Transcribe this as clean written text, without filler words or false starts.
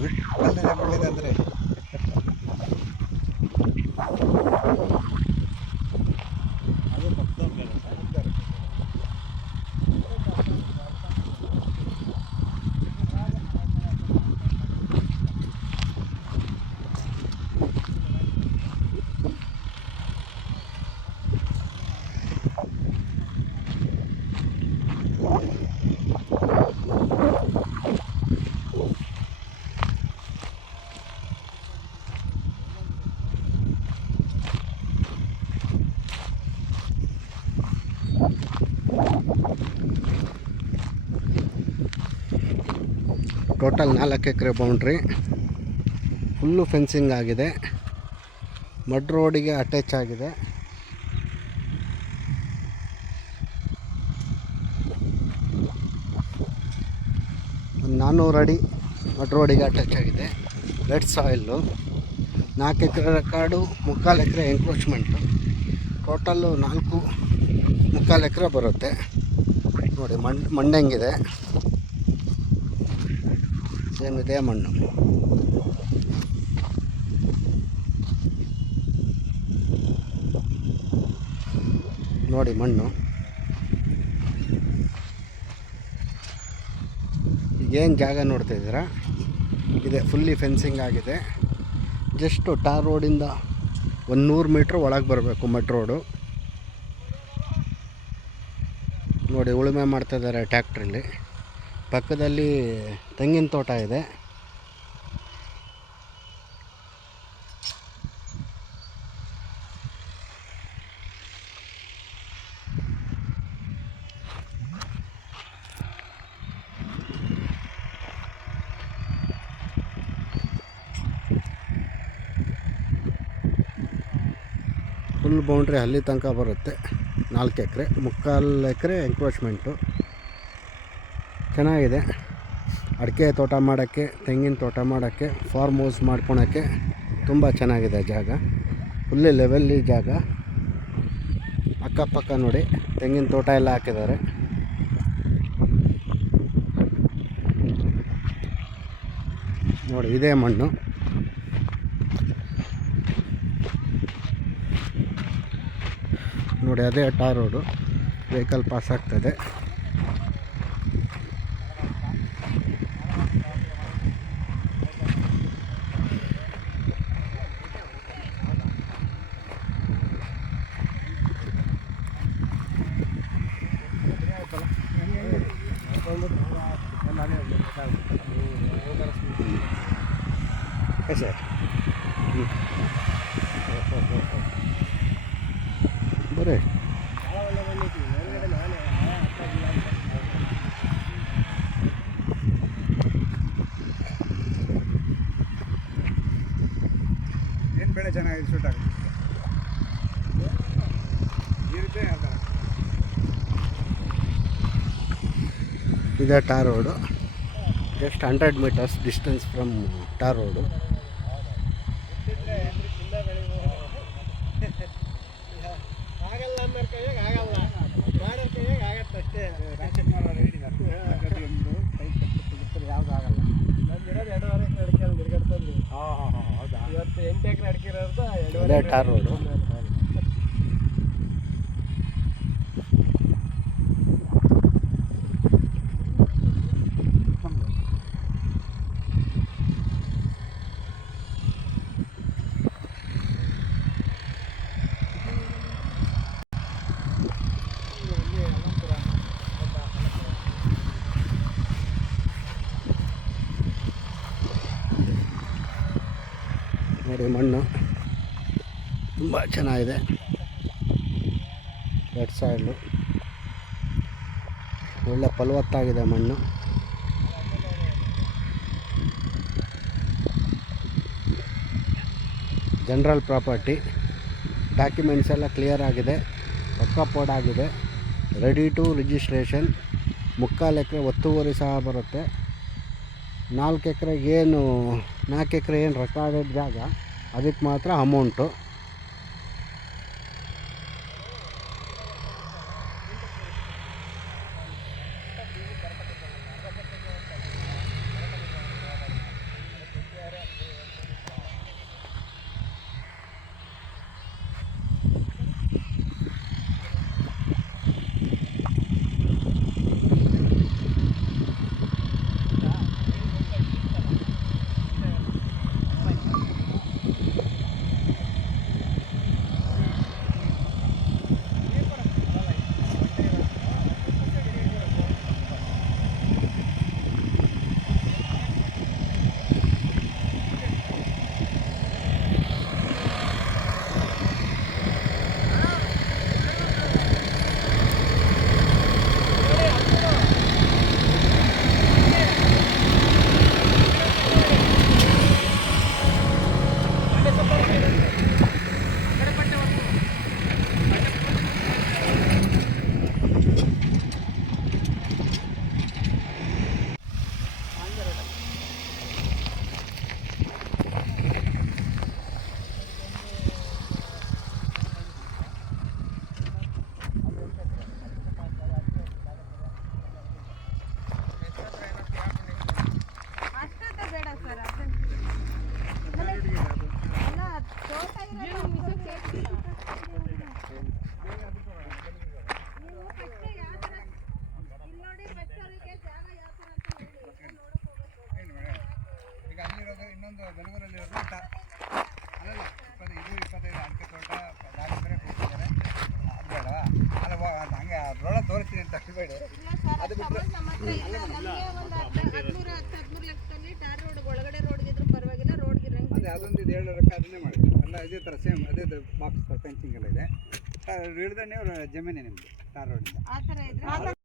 ಒಳ್ಳೆಯದೇ ಒಳ್ಳೆಯದಂದರೆ ಅದು ಪಕ್ಕದ ಟೋಟಲ್ 4 ಎಕರೆ ಬೌಂಡ್ರಿ, ಫುಲ್ಲು ಫೆನ್ಸಿಂಗ್ ಆಗಿದೆ, ಮಡ್ ರೋಡಿಗೆ ಅಟ್ಯಾಚ್ ಆಗಿದೆ. ಒಂದು 400 ಅಡಿ ಮಡ್ ರೋಡಿಗೆ ಅಟ್ಯಾಚ್ ಆಗಿದೆ. ರೆಡ್ ಸಾಯಿಲ್ಲು, 4 ಎಕರೆ ರೆಕಾರ್ಡು, 3/4 ಎಕರೆ ಎಂಕ್ರೋಚ್ಮೆಂಟು, ಟೋಟಲ್ಲು 4 ಎಕರೆ ಬರುತ್ತೆ. ನೋಡಿ ಮಣ್ಣೆಂಗಿದೆ, ಸೇಮ್ ಇದೆ ಮಣ್ಣು. ನೋಡಿ ಮಣ್ಣು. ಈಗೇನು ಜಾಗ ನೋಡ್ತಾ ಇದ್ದೀರಾ, ಇದೆ ಫುಲ್ಲಿ ಫೆನ್ಸಿಂಗ್ ಆಗಿದೆ. ಜಸ್ಟು ಟಾರ್ ರೋಡಿಂದ 100 ಮೀಟ್ರ್ ಒಳಗೆ ಬರಬೇಕು ಮಡ್ ರೋಡು. ನೋಡಿ ಉಳುಮೆ ಮಾಡ್ತಾಯಿದ್ದಾರೆ ಟ್ಯಾಕ್ಟ್ರಲ್ಲಿ. ಪಕ್ಕದಲ್ಲಿ ತೆಂಗಿನ ತೋಟ ಇದೆ. ಫುಲ್ ಬೌಂಡ್ರಿ ಅಲ್ಲಿ ತನಕ ಬರುತ್ತೆ. 4 ಎಕರೆ, 3/4 ಎಕರೆ ಎಂಕ್ರೋಚ್ಮೆಂಟು. ಚೆನ್ನಾಗಿದೆ. ಅಡಿಕೆ ತೋಟ ಮಾಡೋಕ್ಕೆ, ತೆಂಗಿನ ತೋಟ ಮಾಡೋಕ್ಕೆ, ಫಾರ್ಮ್ ಹೌಸ್ ಮಾಡ್ಕೊಳಕ್ಕೆ ತುಂಬ ಚೆನ್ನಾಗಿದೆ ಜಾಗ. ಫುಲ್ಲಿ ಲೆವೆಲ್ಲಿ ಜಾಗ. ಅಕ್ಕಪಕ್ಕ ನೋಡಿ ತೆಂಗಿನ ತೋಟ ಎಲ್ಲ ಹಾಕಿದ್ದಾರೆ. ನೋಡಿ ಇದೇ ಮಣ್ಣು. ನೋಡಿ ಅದೇ ಟಾರ್ ರೋಡು, ವೆಹಿಕಲ್ ಪಾಸ್ ಆಗ್ತದೆ. ಸರ್ ಬರೀ ಏನು ಬೆಳೆ ಚೆನ್ನಾಗಿ ಸೂಟ್ ಆಗುತ್ತೆ ಇರುತ್ತೆ. ಇದೆ tar road. Just 100 metres distance from tar road. ಅದೇ ಟಾರ್ ರೋಡು. ನೋಡಿ ಮಣ್ಣು ತುಂಬ ಚೆನ್ನಾಗಿದೆ. ರೆಡ್ ಸಾಯಿಲು, ಒಳ್ಳೆ ಫಲವತ್ತಾಗಿದೆ ಮಣ್ಣು. General property. ಡಾಕ್ಯುಮೆಂಟ್ಸ್ ಎಲ್ಲ ಕ್ಲಿಯರ್ ಆಗಿದೆ, ಪಕ್ಕಾ ಪೋಡ್ ಆಗಿದೆ, ರೆಡಿ ಟು ರಿಜಿಸ್ಟ್ರೇಷನ್. 3/4 ಎಕರೆ ಒತ್ತುವರಿ ಸಹ ಬರುತ್ತೆ. 4 ಎಕರೆ ಏನು ರೆಕಾರ್ಡೆಡ್ ಜಾಗ, ಅದಕ್ಕೆ ಮಾತ್ರ ಅಮೌಂಟು. ಅದು ಬಿಟ್ಟರೆ ಸಪೋಸ್ ನಮ್ಮ ಹತ್ರ ಇಲ್ಲ ನಮಗೆ ಒಂದು 13 ಲಕ್ಷದಲ್ಲಿ ಟಾರ್ ರೋಡ್ ಒಳಗಡೆ ರೋಡ್ ಇದ್ರೂ ಪರವಾಗಿಲ್ಲ ರೋಡ್ ಇರಂಗ್ ಅದೇ ಅದೊಂದು ಇದು 7 ಲಕ್ಷ ಅದನ್ನೇ ಮಾಡಿ ಎಲ್ಲ ಇದೇ ಥರ ಸೇಮ್ ಅದೇ ಬಾಕ್ಸ್ ಫೆನ್ಸಿಂಗ್ ಎಲ್ಲ ಇದೆ ಇಳ್ದಣ್ಣೆ ಜಮೀನೇ ನಿಮ್ಮದು ಟಾರ್ ರೋಡಿಂದ ಆ ಥರ ಇದ್ರೆ